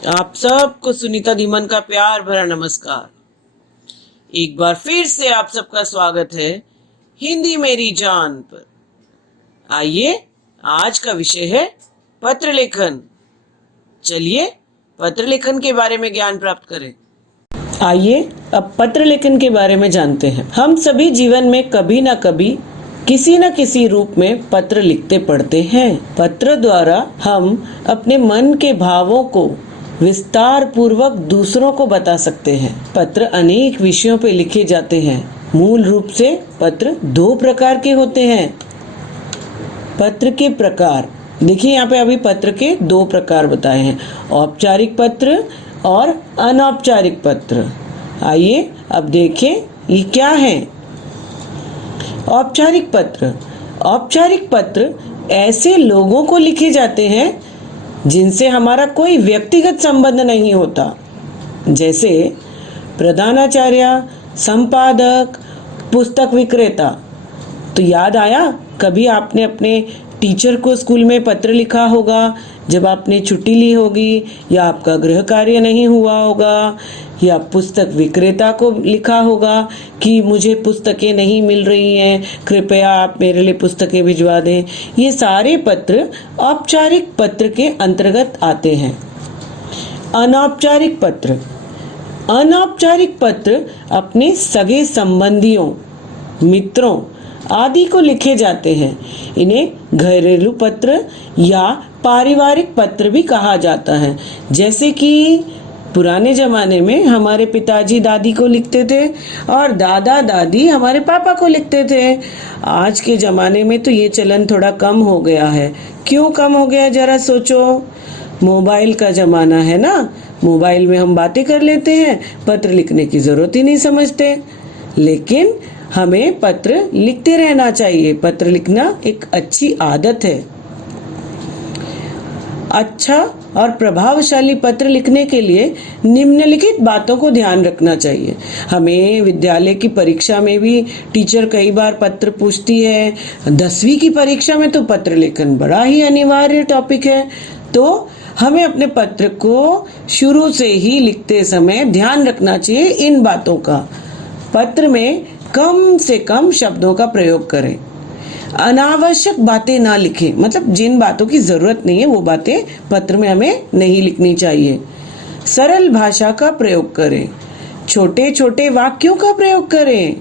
आप सबको सुनीता धीमन का प्यार भरा नमस्कार। एक बार फिर से आप सबका स्वागत है हिंदी मेरी जान पर। आइए, आज का विषय है पत्र लेखन। चलिए पत्र लेखन के बारे में ज्ञान प्राप्त करें। आइए अब पत्र लेखन के बारे में जानते हैं। हम सभी जीवन में कभी न कभी किसी न किसी रूप में पत्र लिखते पढ़ते हैं। पत्र द्वारा हम अपने मन के भावों को विस्तार पूर्वक दूसरों को बता सकते हैं। पत्र अनेक विषयों पे लिखे जाते हैं। मूल रूप से पत्र दो प्रकार के होते हैं। पत्र के प्रकार देखिए, यहाँ पे अभी पत्र के दो प्रकार बताए हैं, औपचारिक पत्र और अनौपचारिक पत्र। आइए अब देखें ये क्या है। औपचारिक पत्र। औपचारिक पत्र ऐसे लोगों को लिखे जाते हैं जिनसे हमारा कोई व्यक्तिगत संबंध नहीं होता, जैसे प्रधानाचार्य, संपादक, पुस्तक विक्रेता। तो याद आया, कभी आपने अपने टीचर को स्कूल में पत्र लिखा होगा जब आपने छुट्टी ली होगी, या आपका गृह कार्य नहीं हुआ होगा, या पुस्तक विक्रेता को लिखा होगा कि मुझे पुस्तकें नहीं मिल रही हैं, कृपया आप मेरे लिए पुस्तकें भिजवा दें। ये सारे पत्र औपचारिक पत्र के अंतर्गत आते हैं। अनौपचारिक पत्र। अनौपचारिक पत्र अपने सगे संबंधियों, मित्रों आदि को लिखे जाते हैं। इन्हें घरेलू पत्र या पारिवारिक पत्र भी कहा जाता है। जैसे कि पुराने जमाने में हमारे पिताजी दादी को लिखते थे और दादा दादी हमारे पापा को लिखते थे। आज के ज़माने में तो ये चलन थोड़ा कम हो गया है। क्यों कम हो गया, ज़रा सोचो। मोबाइल का ज़माना है ना, मोबाइल में हम बातें कर लेते हैं, पत्र लिखने की ज़रूरत ही नहीं समझते। लेकिन हमें पत्र लिखते रहना चाहिए। पत्र लिखना एक अच्छी आदत है। अच्छा और प्रभावशाली पत्र लिखने के लिए निम्नलिखित बातों को ध्यान रखना चाहिए। हमें विद्यालय की परीक्षा में भी टीचर कई बार पत्र पूछती है। 10वीं की परीक्षा में तो पत्र लेखन बड़ा ही अनिवार्य टॉपिक है। तो हमें अपने पत्र को शुरू से ही लिखते समय ध्यान रखना चाहिए इन बातों का। पत्र में कम से कम शब्दों का प्रयोग करें। अनावश्यक बातें ना लिखें, मतलब जिन बातों की जरूरत नहीं है वो बातें पत्र में हमें नहीं लिखनी चाहिए। सरल भाषा का प्रयोग करें। छोटे छोटे वाक्यों का प्रयोग करें।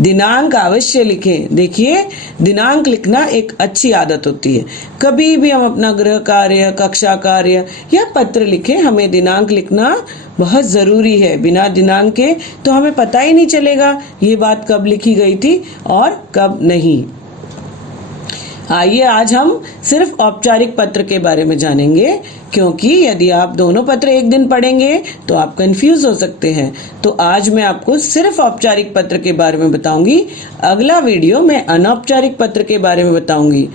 दिनांक अवश्य लिखें। देखिए, दिनांक लिखना एक अच्छी आदत होती है। कभी भी हम अपना गृह कार्य, कक्षा कार्य या पत्र लिखें, हमें दिनांक लिखना बहुत ज़रूरी है। बिना दिनांक के तो हमें पता ही नहीं चलेगा ये बात कब लिखी गई थी और कब नहीं। आइए आज हम सिर्फ औपचारिक पत्र के बारे में जानेंगे, क्योंकि यदि आप दोनों पत्र एक दिन पढ़ेंगे तो आप कंफ्यूज हो सकते हैं। तो आज मैं आपको सिर्फ औपचारिक पत्र के बारे में बताऊंगी। अगला वीडियो मैं अनौपचारिक पत्र के बारे में बताऊंगी।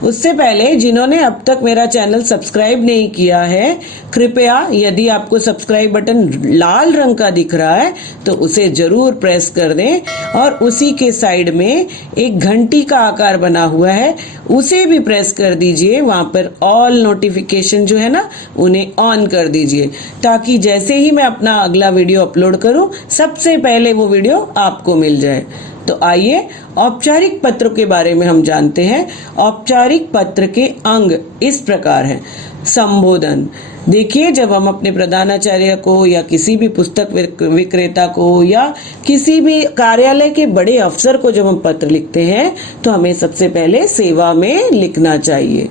उससे पहले जिन्होंने अब तक मेरा चैनल सब्सक्राइब नहीं किया है, कृपया यदि आपको सब्सक्राइब बटन लाल रंग का दिख रहा है तो उसे जरूर प्रेस कर दें, और उसी के साइड में एक घंटी का आकार बना हुआ है, उसे भी प्रेस कर दीजिए। वहाँ पर ऑल नोटिफिकेशन जो है ना, उन्हें ऑन कर दीजिए, ताकि जैसे ही मैं अपना अगला वीडियो अपलोड करूँ सबसे पहले वो वीडियो आपको मिल जाए। तो आइए औपचारिक पत्र के बारे में हम जानते हैं। औपचारिक पत्र के अंग इस प्रकार हैं। संबोधन। देखिए, जब हम अपने प्रधानाचार्य को या किसी भी पुस्तक विक्रेता को या किसी भी कार्यालय के बड़े अफसर को जब हम पत्र लिखते हैं तो हमें सबसे पहले सेवा में लिखना चाहिए।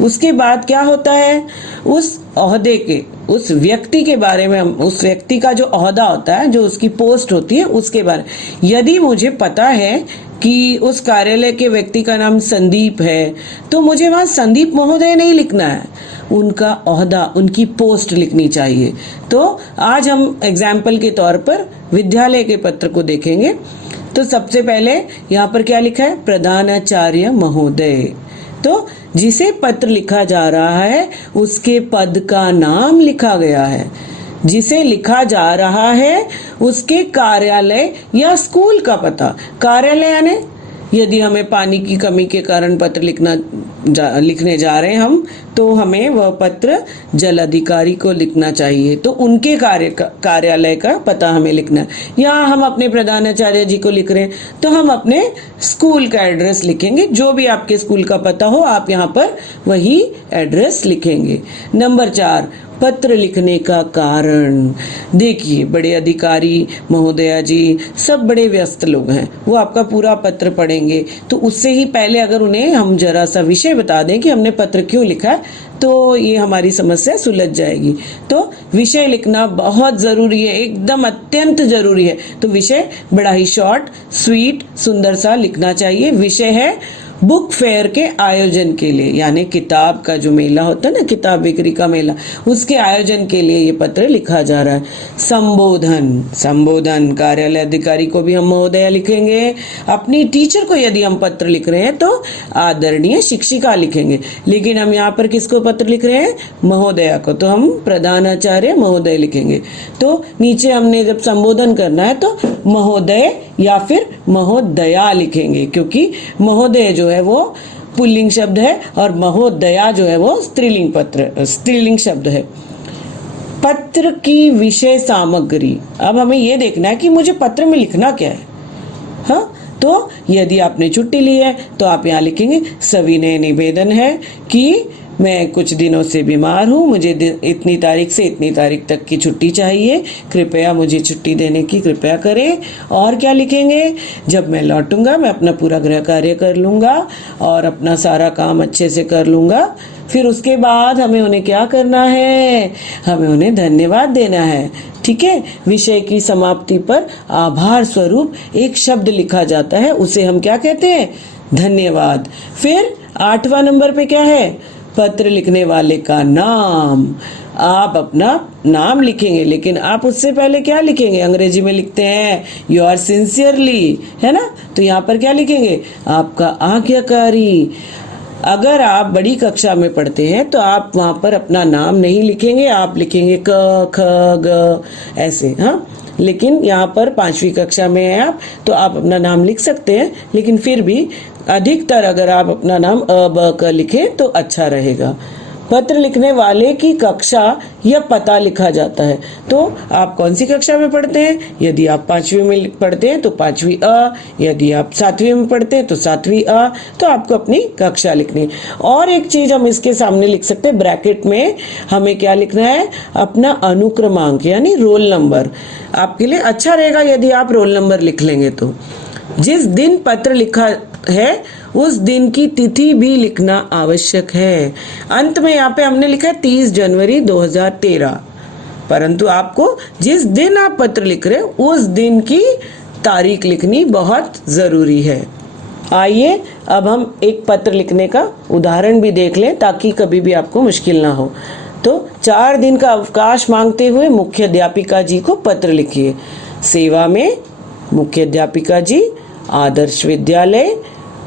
उसके बाद क्या होता है, उस ओहदे के, उस व्यक्ति के बारे में, उस व्यक्ति का जो ओहदा होता है, जो उसकी पोस्ट होती है, उसके बारे में। यदि मुझे पता है कि उस कार्यालय के व्यक्ति का नाम संदीप है तो मुझे वहाँ संदीप महोदय नहीं लिखना है, उनका ओहदा, उनकी पोस्ट लिखनी चाहिए। तो आज हम एग्जाम्पल के तौर पर विद्यालय के पत्र को देखेंगे। तो सबसे पहले यहाँ पर क्या लिखा है, प्रधानाचार्य महोदय। तो जिसे पत्र लिखा जा रहा है उसके पद का नाम लिखा गया है। जिसे लिखा जा रहा है उसके कार्यालय या स्कूल का पता, कार्यालय यानी यदि हमें पानी की कमी के कारण पत्र लिखने जा रहे हैं हम, तो हमें वह पत्र जल अधिकारी को लिखना चाहिए। तो उनके कार्यालय का पता हमें लिखना है। या हम अपने प्रधानाचार्य जी को लिख रहे हैं तो हम अपने स्कूल का एड्रेस लिखेंगे। जो भी आपके स्कूल का पता हो आप यहाँ पर वही एड्रेस लिखेंगे। नंबर 4, पत्र लिखने का कारण। देखिए, बड़े अधिकारी महोदया जी सब बड़े व्यस्त लोग हैं, वो आपका पूरा पत्र पढ़ेंगे, तो उससे ही पहले अगर उन्हें हम जरा सा विषय बता दें कि हमने पत्र क्यों लिखा है, तो ये हमारी समस्या सुलझ जाएगी। तो विषय लिखना बहुत ज़रूरी है, एकदम अत्यंत ज़रूरी है। तो विषय बड़ा ही शॉर्ट, स्वीट, सुंदर सा लिखना चाहिए। विषय है बुक फेयर के आयोजन के लिए, यानी किताब का जो मेला होता है ना, किताब बिक्री का मेला, उसके आयोजन के लिए ये पत्र लिखा जा रहा है। संबोधन, कार्यालय अधिकारी को भी हम महोदया लिखेंगे। अपनी टीचर को यदि हम पत्र लिख रहे हैं तो आदरणीय शिक्षिका लिखेंगे, लेकिन हम यहाँ पर किसको पत्र लिख रहे हैं? महोदया को, तो हम प्रधानाचार्य महोदय लिखेंगे। तो नीचे हमने जब संबोधन करना है तो महोदय या फिर महोदया लिखेंगे, क्योंकि महोदय जो है वो पुल्लिंग शब्द है और महोदया जो है वो स्त्रीलिंग शब्द है। पत्र की विषय सामग्री। अब हमें ये देखना है कि मुझे पत्र में लिखना क्या है। हाँ, तो यदि आपने छुट्टी ली है तो आप यहाँ लिखेंगे सविनय निवेदन है कि मैं कुछ दिनों से बीमार हूँ, मुझे इतनी तारीख से इतनी तारीख तक की छुट्टी चाहिए, कृपया मुझे छुट्टी देने की कृपया करें। और क्या लिखेंगे? जब मैं लौटूंगा मैं अपना पूरा गृह कार्य कर लूँगा और अपना सारा काम अच्छे से कर लूँगा। फिर उसके बाद हमें उन्हें क्या करना है? हमें उन्हें धन्यवाद देना है। ठीक है। विषय की समाप्ति पर आभार स्वरूप एक शब्द लिखा जाता है, उसे हम क्या कहते हैं? धन्यवाद। फिर 8वां नंबर पे क्या है? पत्र लिखने वाले का नाम। आप अपना नाम लिखेंगे, लेकिन आप उससे पहले क्या लिखेंगे? अंग्रेजी में लिखते हैं योर सिंसियरली, है ना? तो यहाँ पर क्या लिखेंगे? आपका आज्ञाकारी। अगर आप बड़ी कक्षा में पढ़ते हैं तो आप वहाँ पर अपना नाम नहीं लिखेंगे, आप लिखेंगे क ख ग ऐसे। हाँ, लेकिन यहाँ पर 5वीं कक्षा में हैं आप, तो आप अपना नाम लिख सकते हैं, लेकिन फिर भी अधिकतर अगर आप अपना नाम अ ब क लिखें तो अच्छा रहेगा। पत्र लिखने वाले की कक्षा या पता लिखा जाता है। तो आप कौन सी कक्षा में पढ़ते हैं? यदि आप 5वीं में पढ़ते हैं तो 5वीं अ, यदि आप 7वीं में पढ़ते हैं तो 7वीं अ, तो आपको अपनी कक्षा लिखनी है। और एक चीज हम इसके सामने लिख सकते हैं, ब्रैकेट में हमें क्या लिखना है? अपना अनुक्रमांक यानी रोल नंबर। आपके लिए अच्छा रहेगा यदि आप रोल नंबर लिख लेंगे। तो जिस दिन पत्र लिखा है उस दिन की तिथि भी लिखना आवश्यक है। अंत में यहाँ पे हमने लिखा है 30 जनवरी 2013, परंतु आपको जिस दिन आप पत्र लिख रहे हो उस दिन की तारीख लिखनी बहुत जरूरी है। आइए अब हम एक पत्र लिखने का उदाहरण भी देख लें ताकि कभी भी आपको मुश्किल ना हो। तो 4 दिन का अवकाश मांगते हुए मुख्य अध्यापिका जी को पत्र लिखिए। सेवा में मुख्य अध्यापिका जी, आदर्श विद्यालय,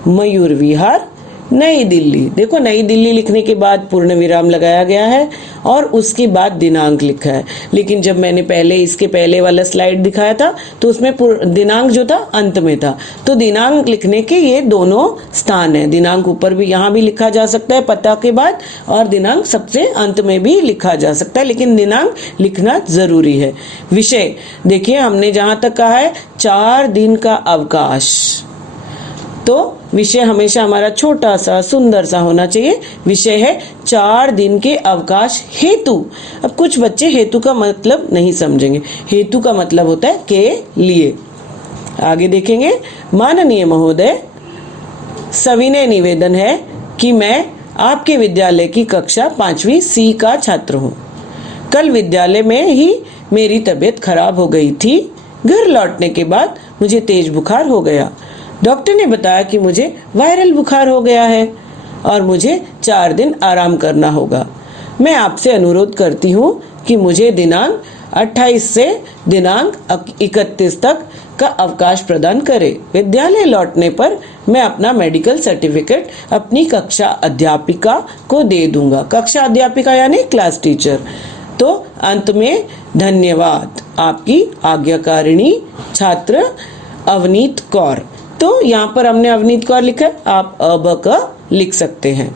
मयूर विहार, नई दिल्ली। देखो, नई दिल्ली लिखने के बाद पूर्ण विराम लगाया गया है और उसके बाद दिनांक लिखा है। लेकिन जब मैंने इसके पहले वाला स्लाइड दिखाया था तो उसमें दिनांक जो था अंत में था। तो दिनांक लिखने के ये दोनों स्थान है। दिनांक ऊपर भी, यहाँ भी लिखा जा सकता है पता के बाद, और दिनांक सबसे अंत में भी लिखा जा सकता है, लेकिन दिनांक लिखना जरूरी है। विषय देखिए, हमने जहाँ तक कहा है 4 दिन का अवकाश, तो विषय हमेशा हमारा छोटा सा सुंदर सा होना चाहिए। विषय है 4 दिन के अवकाश हेतु। अब कुछ बच्चे हेतु का मतलब नहीं समझेंगे। हेतु का मतलब होता है के लिए। आगे देखेंगे, माननीय महोदय, सविनय निवेदन है कि मैं आपके विद्यालय की कक्षा 5वीं सी का छात्र हूँ। कल विद्यालय में ही मेरी तबीयत खराब हो गई थी। घर लौटने के बाद मुझे तेज बुखार हो गया। डॉक्टर ने बताया कि मुझे वायरल बुखार हो गया है और मुझे 4 दिन आराम करना होगा। मैं आपसे अनुरोध करती हूँ कि मुझे दिनांक 28 से दिनांक 31 तक का अवकाश प्रदान करें। विद्यालय लौटने पर मैं अपना मेडिकल सर्टिफिकेट अपनी कक्षा अध्यापिका को दे दूंगा। कक्षा अध्यापिका यानी क्लास टीचर। तो अंत में धन्यवाद, आपकी आज्ञाकारिणी छात्र अवनीत कौर। तो तो यहाँ पर हमने अवनीत कौर लिखा है, आप अ ब क लिख सकते हैं।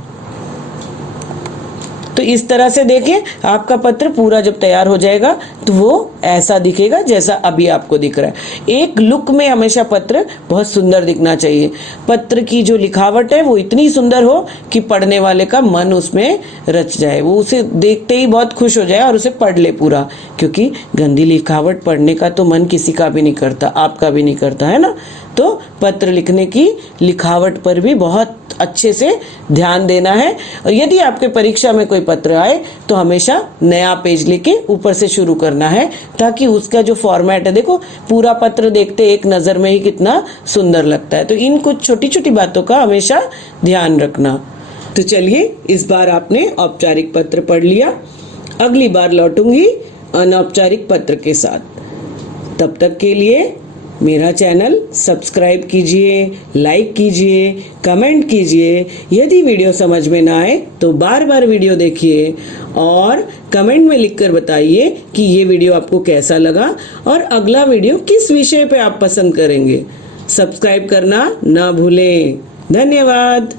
तो इस तरह से देखें, आपका पत्र पूरा जब तैयार हो जाएगा तो वो ऐसा दिखेगा जैसा अभी आपको दिख रहा है। एक लुक में हमेशा पत्र बहुत सुंदर दिखना चाहिए। पत्र की जो लिखावट है वो इतनी सुंदर हो कि पढ़ने वाले का मन उसमें रच जाए, वो उसे देखते ही बहुत खुश हो जाए और उसे पढ़ ले पूरा। क्योंकि गंदी लिखावट पढ़ने का तो मन किसी का भी नहीं करता, आपका भी नहीं करता, है ना। तो पत्र लिखने की लिखावट पर भी बहुत अच्छे से ध्यान देना है। और यदि आपके परीक्षा में कोई पत्र आए तो हमेशा नया पेज लेके ऊपर से शुरू करना है, ताकि उसका जो फॉर्मेट है, देखो पूरा पत्र देखते एक नज़र में ही कितना सुंदर लगता है। तो इन कुछ छोटी छोटी बातों का हमेशा ध्यान रखना। तो चलिए, इस बार आपने औपचारिक पत्र पढ़ लिया, अगली बार लौटूंगी अनौपचारिक पत्र के साथ। तब तक के लिए मेरा चैनल सब्सक्राइब कीजिए, लाइक कीजिए, कमेंट कीजिए। यदि वीडियो समझ में ना आए तो बार बार वीडियो देखिए और कमेंट में लिखकर बताइए कि ये वीडियो आपको कैसा लगा और अगला वीडियो किस विषय पे आप पसंद करेंगे। सब्सक्राइब करना ना भूलें। धन्यवाद।